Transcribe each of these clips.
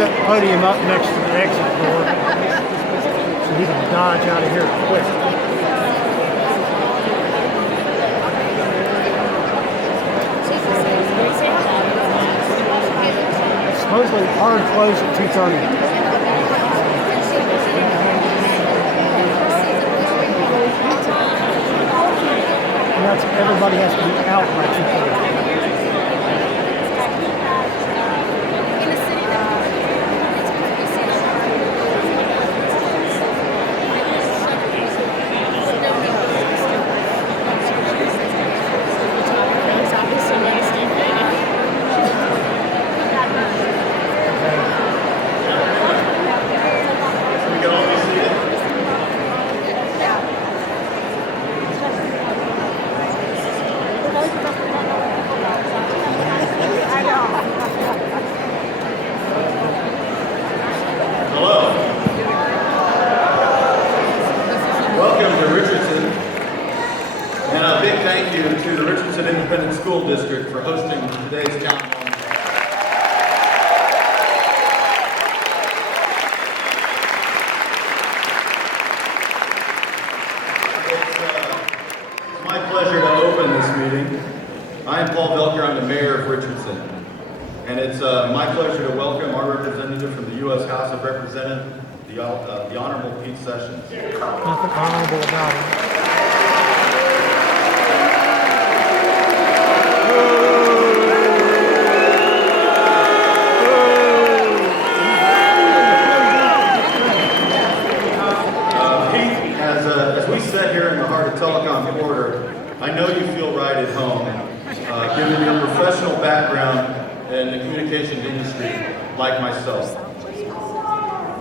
set the podium up next to the exit door so he can dodge out of here quick. Supposedly hard close at 2:30. And that's everybody has to be out by 2:30. To the Richardson Independent School District for hosting today's town hall. It's my pleasure to open this meeting. I am Paul Velker, I'm the mayor of Richardson. And it's my pleasure to welcome our representative from the U.S. House of Representatives, the Honorable Pete Sessions. Nothing honorable about it. Telecom corridor, I know you feel right at home, given your professional background in the communications industry, like myself.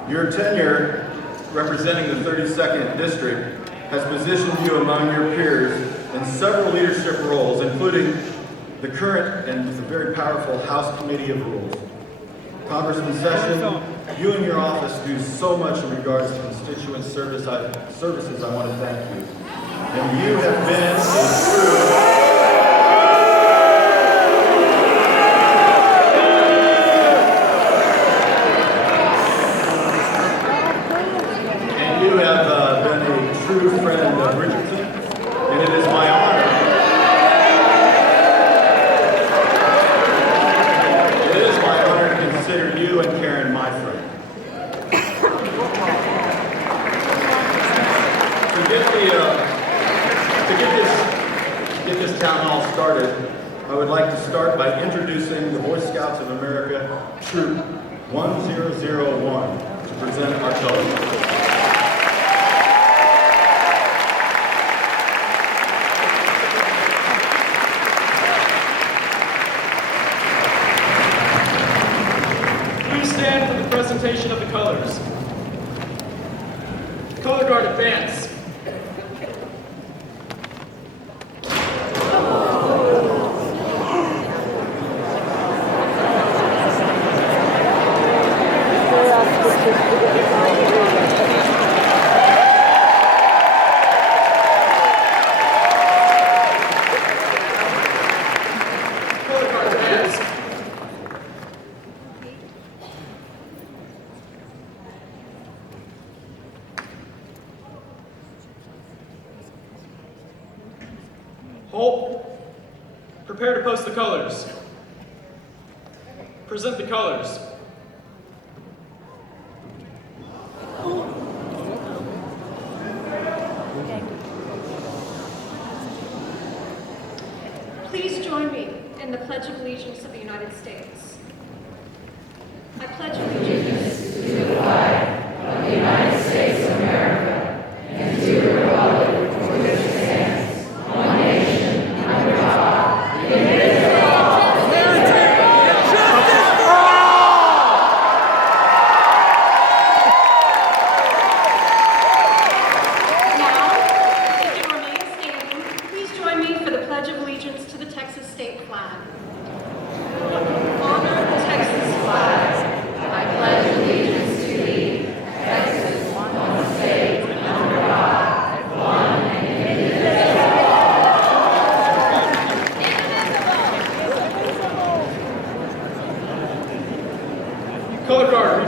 Your tenure representing the 32nd District has positioned you among your peers in several leadership roles, including the current and the very powerful House Committee of Rules. Congressman Sessions, you and your office do so much in regards to constituent services. I want to thank you. And you have been a true friend of Richardson, and it is my honor. It is my honor to consider you and Karen my friend. To get this town hall started, I would like to start by introducing the Boy Scouts of America Troop 1001 to present our colors. Stand for the presentation of the colors. Color guard advance. Color guard advance. Hold. Prepare to post the colors. Present the colors. Please join me in the Pledge of Allegiance of the United States. I pledge allegiance to the flag of the United States of America and to the republic for which it stands, one nation, under God, indivisible. Now, if you remain standing, please join me for the Pledge of Allegiance to the Texas state flag. Honor the Texas flag. I pledge allegiance to thee, Texas, one state, under God, one and indivisible. Color guard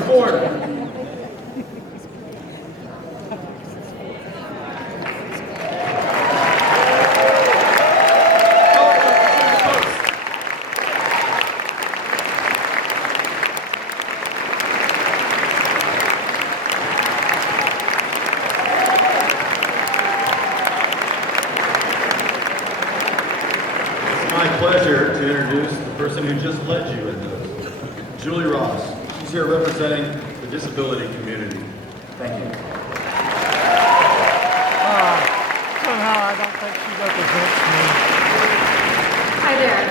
my pleasure to introduce the person who just led you in those, Julie Ross. She's here representing the disability community. Thank you. Somehow I don't think she represents me. Hi there.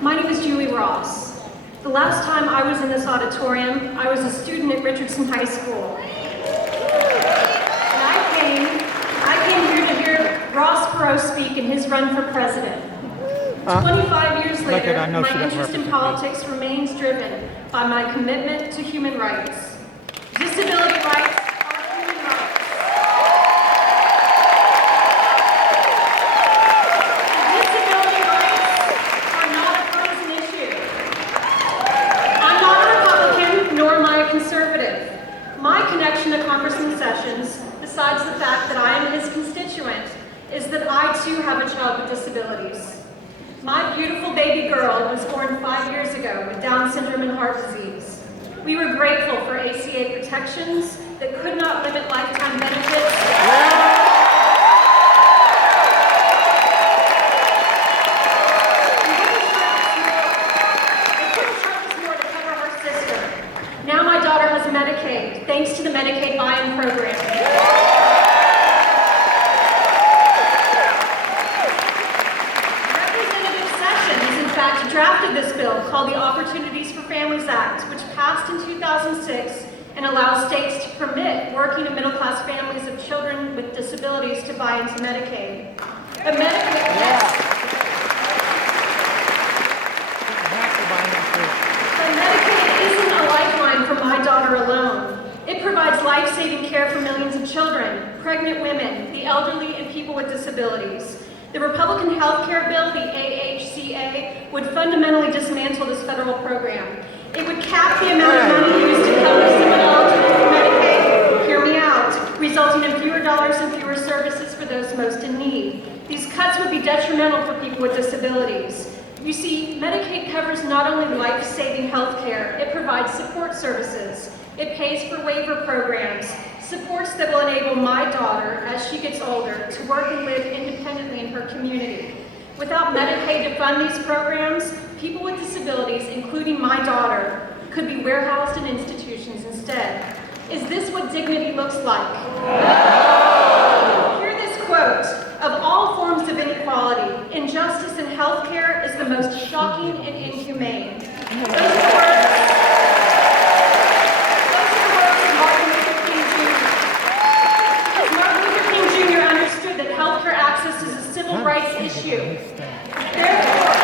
My name is Julie Ross. The last time I was in this auditorium, I was a student at Richardson High School. And I came here to hear Ross Perot speak in his run for president. 25 years later, I know she my doesn't interest in represent me. politics remains driven by my commitment to human rights. Disability rights are human rights. Disability rights are not a partisan issue. I'm not a Republican, nor am I a conservative. My connection to Congressman Sessions, besides the fact that I am his constituent, is that I too have a child with disabilities. My beautiful baby girl was born 5 years ago with Down syndrome and heart disease. We were grateful for ACA protections that could not limit lifetime benefits. It couldn't charge us more to cover her sister. Now my daughter has Medicaid, thanks to the Medicaid buy-in program. Drafted this bill called the Opportunities for Families Act, which passed in 2006 and allows states to permit working and middle-class families of children with disabilities to buy into Medicaid. But Medicaid isn't a lifeline for my daughter alone. It provides life-saving care for millions of children, pregnant women, the elderly, and people with disabilities. The Republican health care bill, the AHCA, would fundamentally dismantle this federal program. It would cap the amount of money used to cover someone eligible for Medicaid, hear me out, resulting in fewer dollars and fewer services for those most in need. These cuts would be detrimental for people with disabilities. You see, Medicaid covers not only life-saving health care, it provides support services. It pays for waiver programs, supports that will enable my daughter, as she gets older, to work and live independently in her community. Without Medicaid to fund these programs, people with disabilities, including my daughter, could be warehoused in institutions instead. Is this what dignity looks like? No! Hear this quote: of all forms of inequality, injustice in healthcare is the most shocking and inhumane. Those are the words of Martin Luther King Jr. Because Martin Luther King Jr. understood that healthcare access is a civil rights issue. Therefore,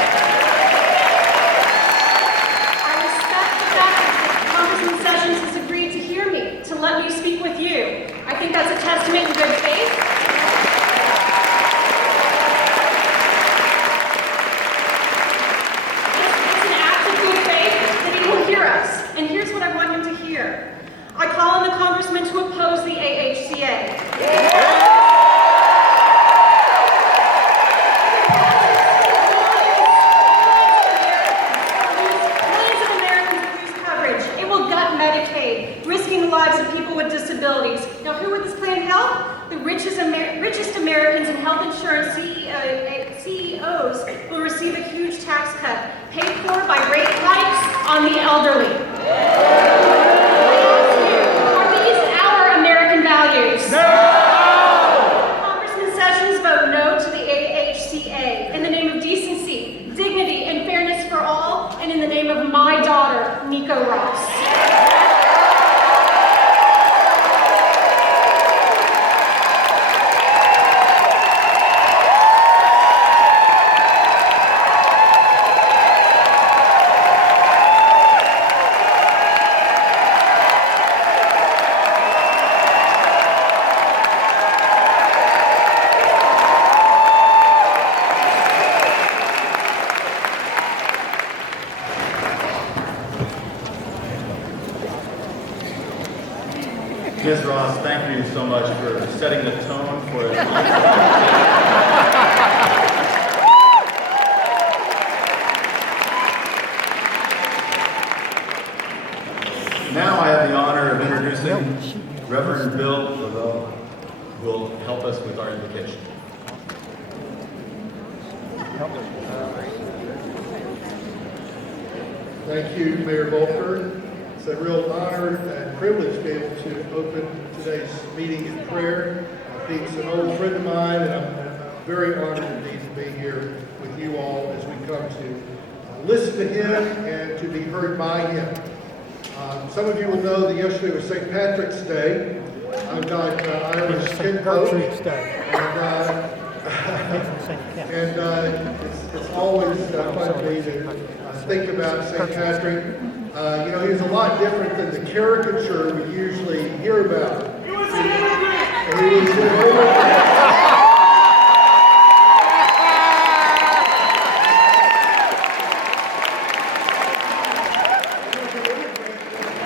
I respect the fact that Congressman Sessions has agreed to hear me, to let me speak with you. I think that's a testament to good faith. It's an act of good faith that he will hear us. And here's what I want him to hear. I call on the Congressman to oppose the AHCA. Medicaid, risking the lives of people with disabilities. Now, who would this plan help? The richest Americans and health insurance CEOs will receive a huge tax cut, paid for by rate hikes on the elderly. Are these our American values? No! Congressman Sessions, vote no to the AHCA in the name of decency, dignity, and fairness for all, and in the name of my daughter, Nico Ross. Ms. Ross, thank you so much for setting the tone for it. Now I have the honor of introducing Reverend Bill Laveau, who will help us with our invocation. Thank you, Mayor Volker. It's a real honor and privilege to be able to open today's meeting in prayer. Pete's an old friend of mine, and I'm very honored indeed to be here with you all as we come to listen to him and to be heard by him. Some of you will know that yesterday was St. Patrick's Day. I've got Irish St. kinfolk, Gertrude's Day. and it's always fun to me to think about St. Patrick. You know, he was a lot different than the caricature we usually hear about. He was an immigrant.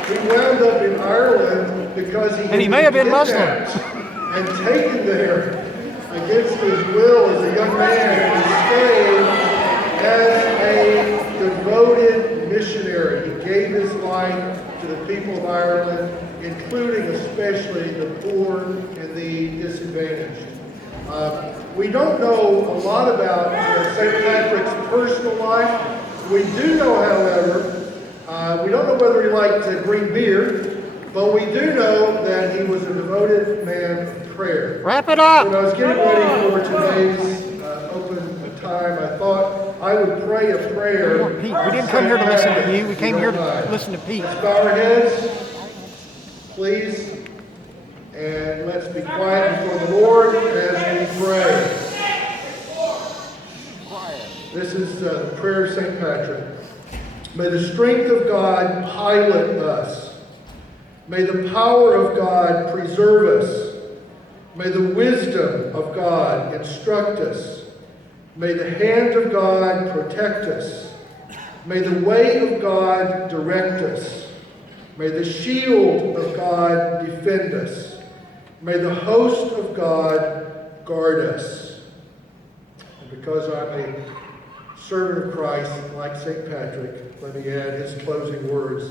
He wound up in Ireland because he may have been Muslim. And taken there against his will as a young man to stay as a devoted missionary. He gave his life to the people of Ireland, including especially the poor and the disadvantaged. We don't know a lot about St. Patrick's personal life. We do know, however, we don't know whether he liked green beer, but we do know that he was a devoted man of prayer. Wrap it up! When I was getting ready for today's open time, I thought I would pray a prayer. Pete, we didn't come here to listen to you. We came here to listen to Pete. Let's bow our heads, please, and let's be quiet before the Lord as we pray. This is the prayer of St. Patrick. May the strength of God pilot us. May the power of God preserve us. May the wisdom of God instruct us. May the hand of God protect us. May the way of God direct us. May the shield of God defend us. May the host of God guard us. And because I'm a servant of Christ, like St. Patrick, let me add his closing words.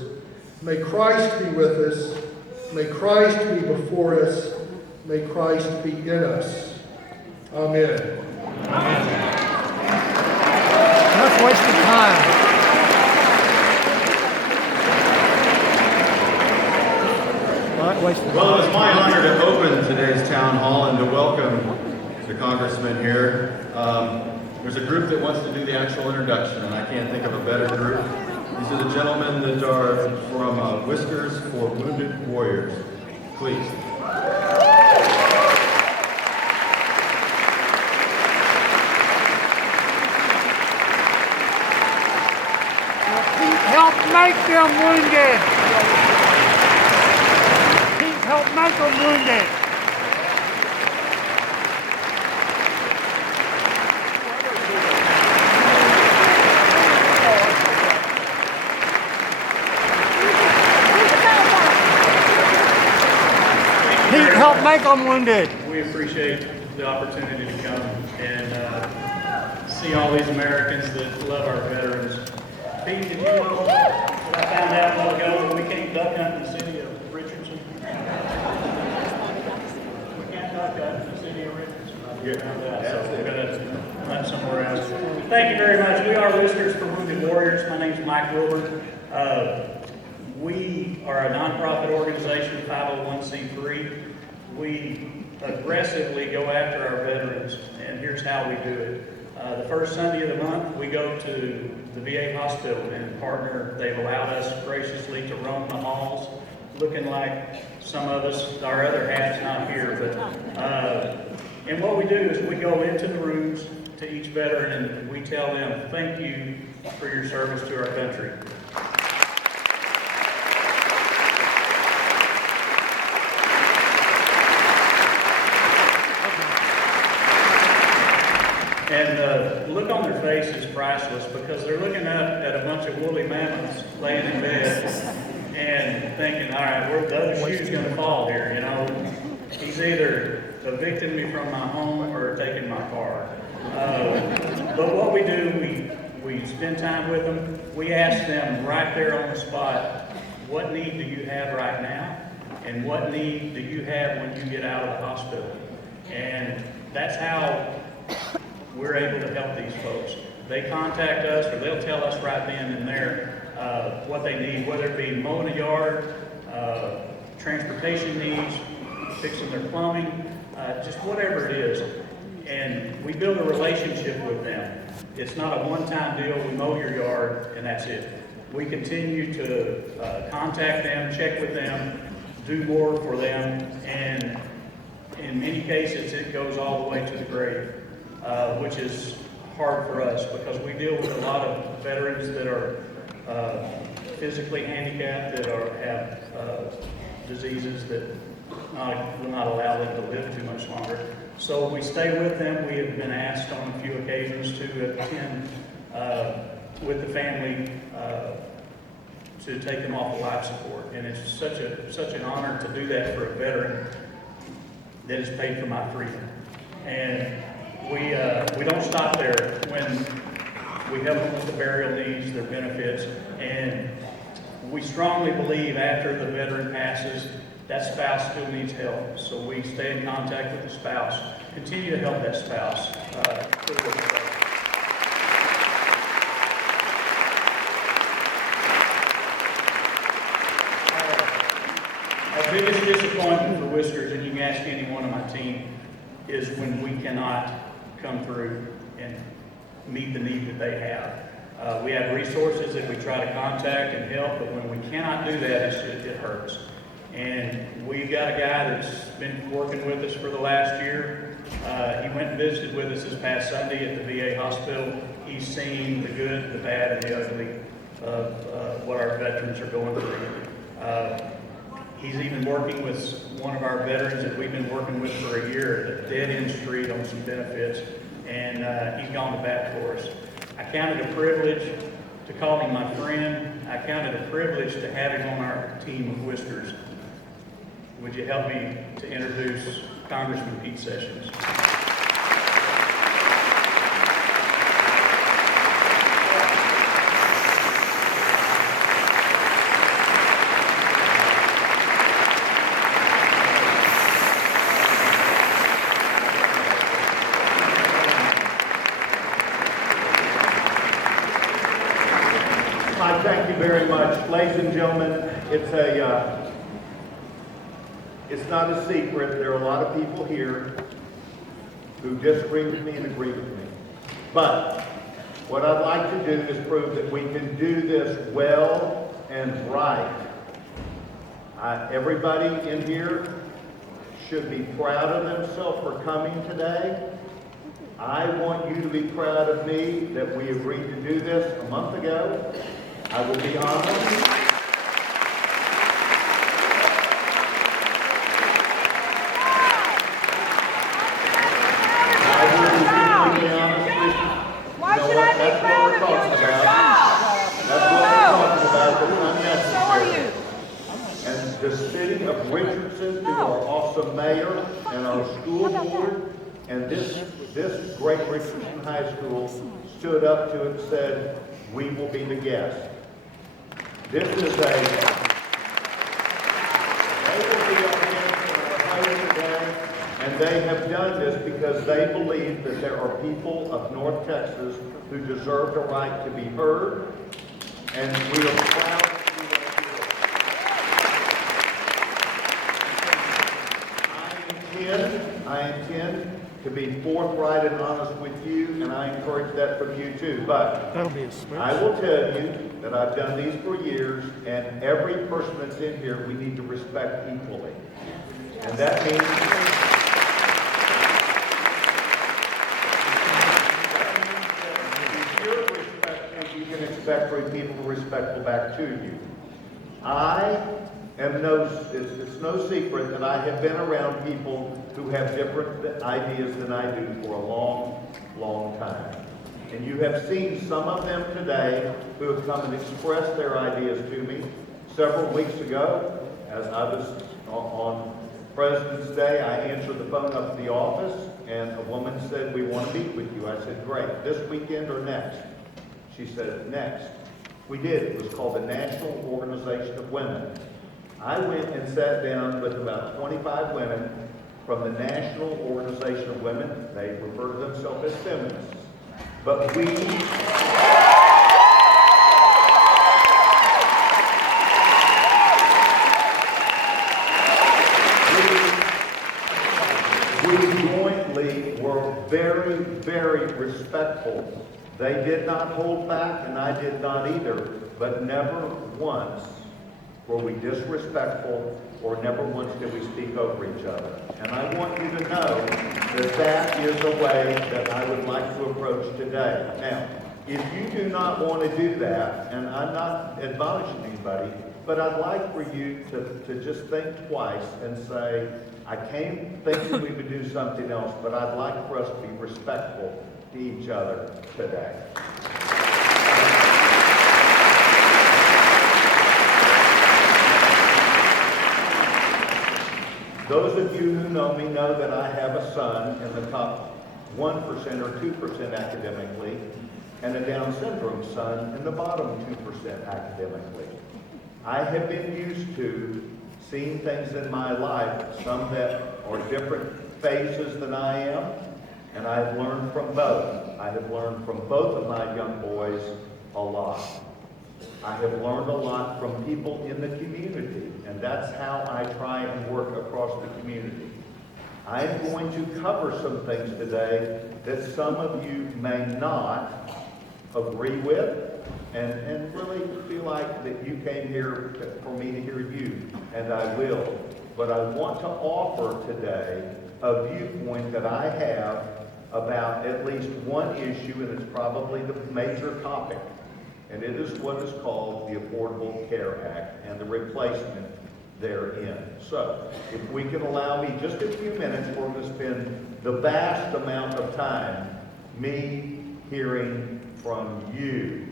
May Christ be with us. May Christ be before us. May Christ be in us. Amen. Enough wasted time. Well, it was my honor to open today's town hall and to welcome the Congressman here. There's a group that wants to do the actual introduction, and I can't think of a better group. These are the gentlemen that are from Whiskers for Wounded Warriors. Please. Help make them wounded. Pete, help make them wounded. Pete, help make them wounded. We appreciate the opportunity to come and see all these Americans that love our veterans. Pete, did you know that I found out a while ago that we can't duck hunt in the city of Richardson? We can't duck hunt in the city of Richardson. I found out, so we're going to hunt somewhere else. Thank you very much. We are Whiskers for Wounded Warriors. My name is Mike Wilbur. We are a nonprofit organization, 501c3. We aggressively go after our veterans, and here's how we do it. The first Sunday of the month, we go to the VA hospital and partner. They've allowed us graciously to roam the halls, looking like some of us, our other half's not here. But and what we do is we go into the rooms to each veteran and we tell them, thank you for your service to our country. And the look on their face is priceless because they're looking up at a bunch of woolly mammoths laying in bed and thinking, all right, where's the other shoe's going to fall here? You know, he's either evicting me from my home or taking my car. But what we do, we spend time with them. We ask them right there on the spot, what need do you have right now? And what need do you have when you get out of the hospital? And that's how we're able to help these folks. They contact us or they'll tell us right then and there what they need, whether it be mowing a yard, transportation needs, fixing their plumbing, just whatever it is. And we build a relationship with them. It's not a one-time deal, we mow your yard and that's it. We continue to contact them, check with them, do more for them, and in many cases it goes all the way to the grave, which is hard for us because we deal with a lot of veterans that are physically handicapped, that have diseases that will not allow them to live too much longer. So we stay with them. We have been asked on a few occasions to attend with the family to take them off of life support. And it's such an honor to do that for a veteran that is paid for my freedom. And we don't stop there. When we help them with the burial needs, their benefits, and we strongly believe after the veteran passes, that spouse still needs help. So we stay in contact with the spouse, continue to help that spouse. Our biggest disappointment for Whiskers, and you can ask anyone on my team, is when we cannot come through and meet the need that they have. We have resources that we try to contact and help, but when we cannot do that, it hurts. And we've got a guy that's been working with us for the last year. He went and visited with us this past Sunday at the VA hospital. He's seen the good, the bad, and the ugly of what our veterans are going through. He's even working with one of our veterans that we've been working with for a year at a dead-end street on some benefits, and he's gone to bat for us. I count it a privilege to call him my friend. I count it a privilege to have him on our team of Whiskers. Would you help me to introduce Congressman Pete Sessions? Thank you very much. Ladies and gentlemen, it's not a secret. There are a lot of people here who disagree with me and agree with me. But what I'd like to do is prove that we can do this well and right. Everybody in here should be proud of themselves for coming today. I want you to be proud of me that we agreed to do this a month ago. I will be honest. Why should I be proud of you? It's your job. That's what we're talking about. That's So are you. and the city of Richardson, through our awesome mayor and our school board, and this great Richardson High School stood up to it and said, we will be the guest. This is they will be up here in our home today, and they have done this because they believe that there are people of North Texas who deserve the right to be heard, and we are proud to be here. I intend to be forthright and honest with you, and I encourage that from you too. But That'll be a special. I will tell you that I've done these for years, and every person that's in here, we need to respect equally. And that means if you're respectful, you can expect for people to be respectful back to you. It's no secret that I have been around people who have different ideas than I do for a long, long time. And you have seen some of them today who have come and expressed their ideas to me. Several weeks ago, as I was on President's Day, I answered the phone up at the office, and a woman said, we want to meet with you. I said, great. This weekend or next? She said, next. We did. It was called the National Organization of Women. I went and sat down with about 25 women from the National Organization of Women. They refer to themselves as feminists. But we... respectful. They did not hold back, and I did not either, but never once were we disrespectful, or never once did we speak over each other. And I want you to know that that is a way that I would like to approach today. Now, if you do not want to do that, and I'm not admonishing anybody, but I'd like for you to just think twice and say, I came thinking we would do something else, but I'd like for us to be respectful to each other today. Those of you who know me know that I have a son in the top 1% or 2% academically, and a Down syndrome son in the bottom 2% academically. I have been used to seeing things in my life, some that are different phases than I am, and I've learned from both. I have learned from both of my young boys a lot. I have learned a lot from people in the community, and that's how I try and work across the community. I am going to cover some things today that some of you may not agree with, and really feel like that you came here for me to hear you, and I will. But I want to offer today a viewpoint that I have about at least one issue, and it's probably the major topic, and it is what is called the Affordable Care Act and the replacement therein. So, if we can allow me just a few minutes, we're going to spend the vast amount of time me hearing from you.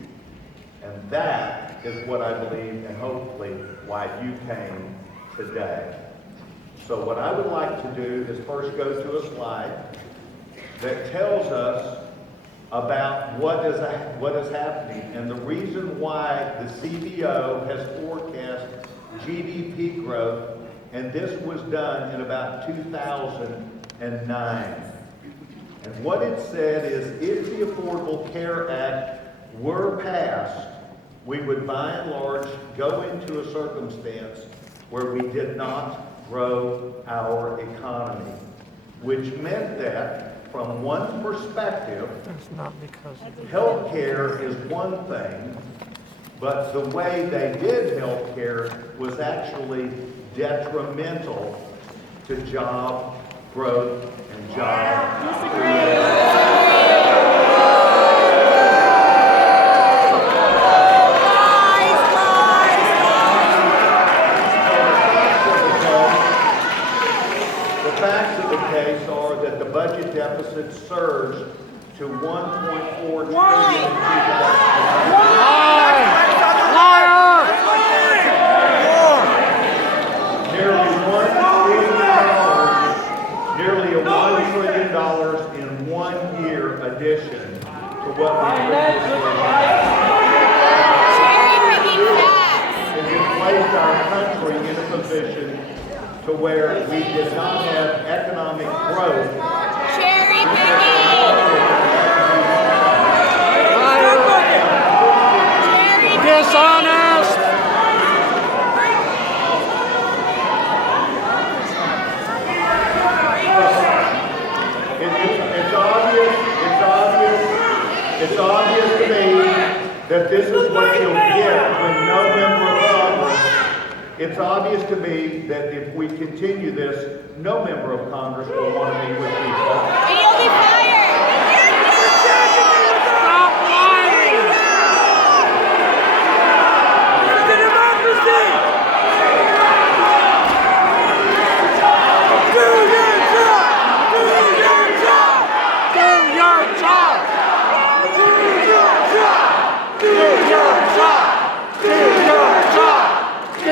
And that is what I believe, and hopefully why you came today. So what I would like to do is first go to a slide that tells us about what is happening and the reason why the CBO has forecast GDP growth, and this was done in about 2009. And what it said is, if the Affordable Care Act were passed, we would by and large go into a circumstance where we did not grow our economy, which meant that from one perspective, healthcare is one thing, but the way they did healthcare was actually detrimental to job growth and job creation. The facts of the case are that the budget deficit surged to $1.4 trillion in 2009. Nearly $1 trillion in 1 year addition to what we previously had. It has placed our country in a position to where we did not have economic growth. Cherry picking! Dishonest! It's obvious to me that this is what you'll get when no member of Congress. It's obvious to me that if we continue this, no member of Congress will want to meet with people. And you'll be fired! Stop lying! It's a democracy! Do your job! Do your job! Do your job! Do your job! Do your job! Do your job! Do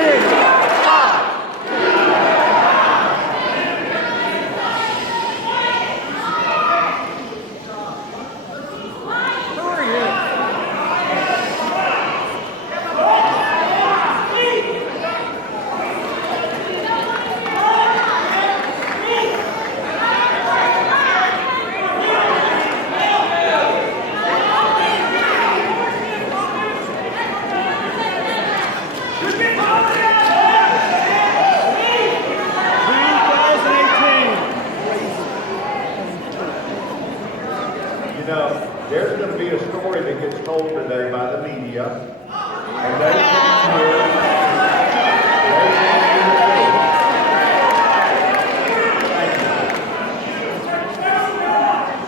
your job! gets told today by the media, and they come here,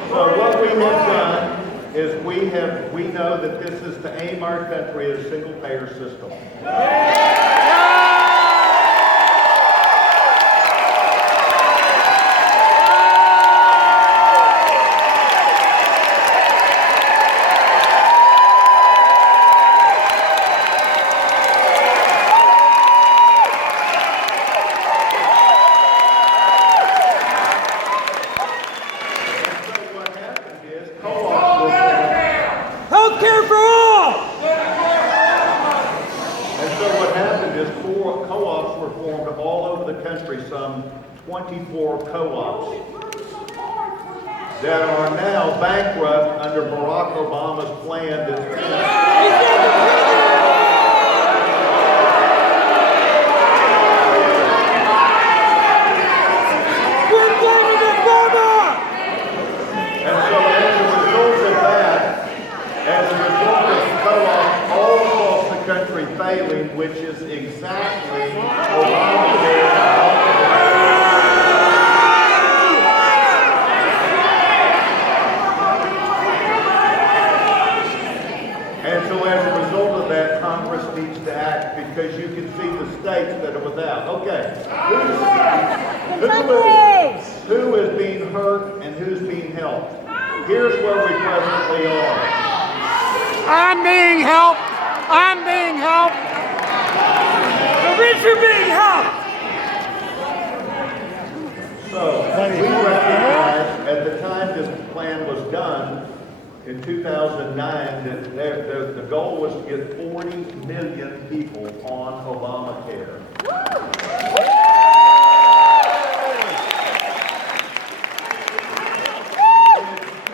so what we have done is we know that this is to aim our country at a single payer system. Healthcare for all! And so what happened is co-ops were formed all over the country, some 24 co-ops that are now bankrupt under Barack Obama's plan We're blaming Obama! And so as a result of that, as a result of co-ops all across the country failing, which is exactly Obamacare. And so as a result of that, Congress needs to act because you can see the states that are without. Okay, who is being hurt and who's being helped? Here's where we presently are. I'm being helped! I'm being helped! The rich are being helped! So, we recognize at the time this plan was done, in 2009, that the goal was to get 40 million people on Obamacare.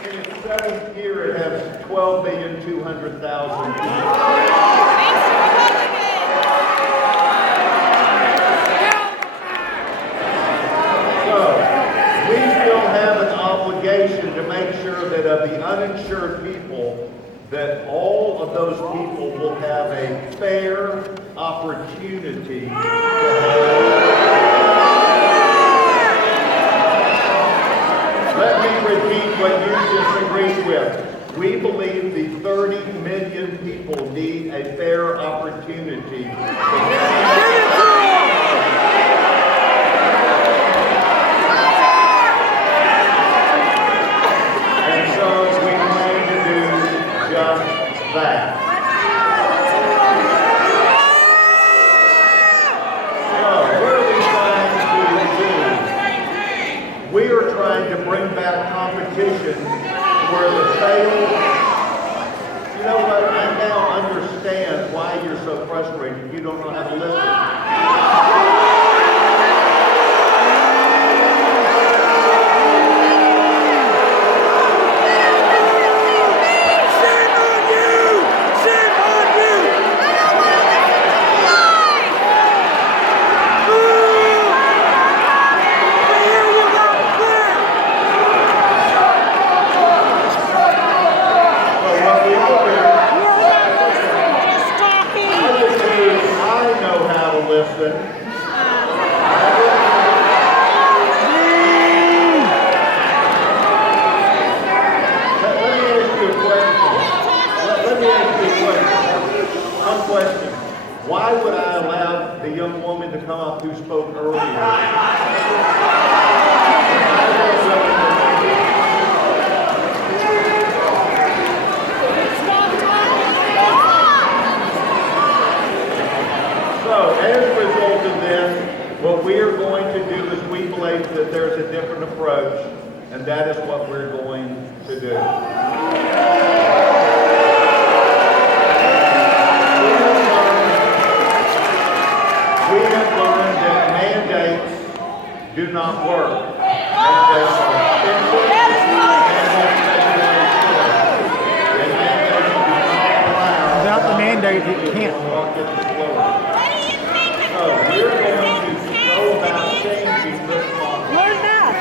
In its seventh year, it has 12,200,000 people. We still have an obligation to make sure that of the uninsured people, that all of those people will have a fair opportunity to Let me repeat what you just agreed with. We believe the 30 million people need a fair opportunity to that. So, what are we trying to do? We are trying to bring back competition where the failed. You know what? I now understand why you're so frustrated. You don't know how to listen. Why would I allow the young woman to come up who spoke earlier? So, as a result of this, what we are going to do is we believe that there's a different approach, and that is what we're going to do. We have learned that mandates do not work. Mandates are expensive. Without the mandate, you can't. So we're going to go about changing this model. Learn that.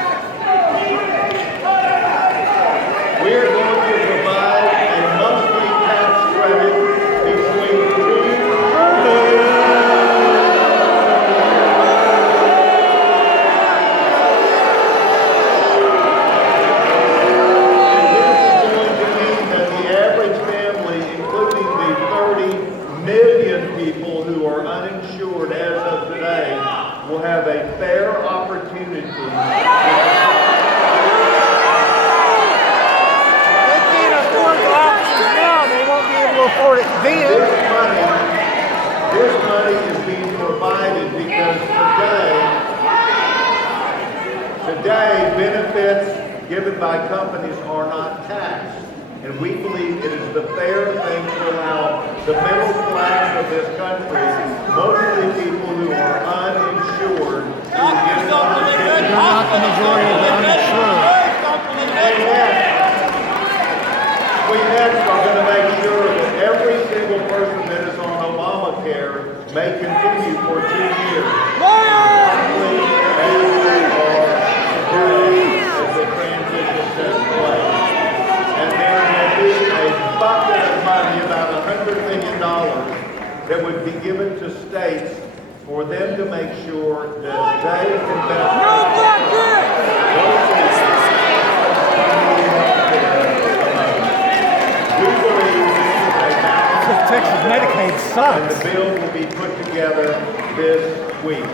We're going to provide a monthly a fair opportunity. They can't afford the options now, they won't be able to afford it then. This money is being provided because today benefits given by companies are not taxed. And we believe it is the fair thing to allow the middle class of this country, mostly people who are uninsured, to get an opportunity. You're not the majority of the uninsured. We next are going to make sure that every single person that is on Obamacare may continue for 2 years. Hopefully, as the transition takes place. And there will be a bucket of money, about $100 million, that would be given to states for them to make sure that they invest. We believe this is a balance. Texas Medicaid sucks. And the bill will be put together this week.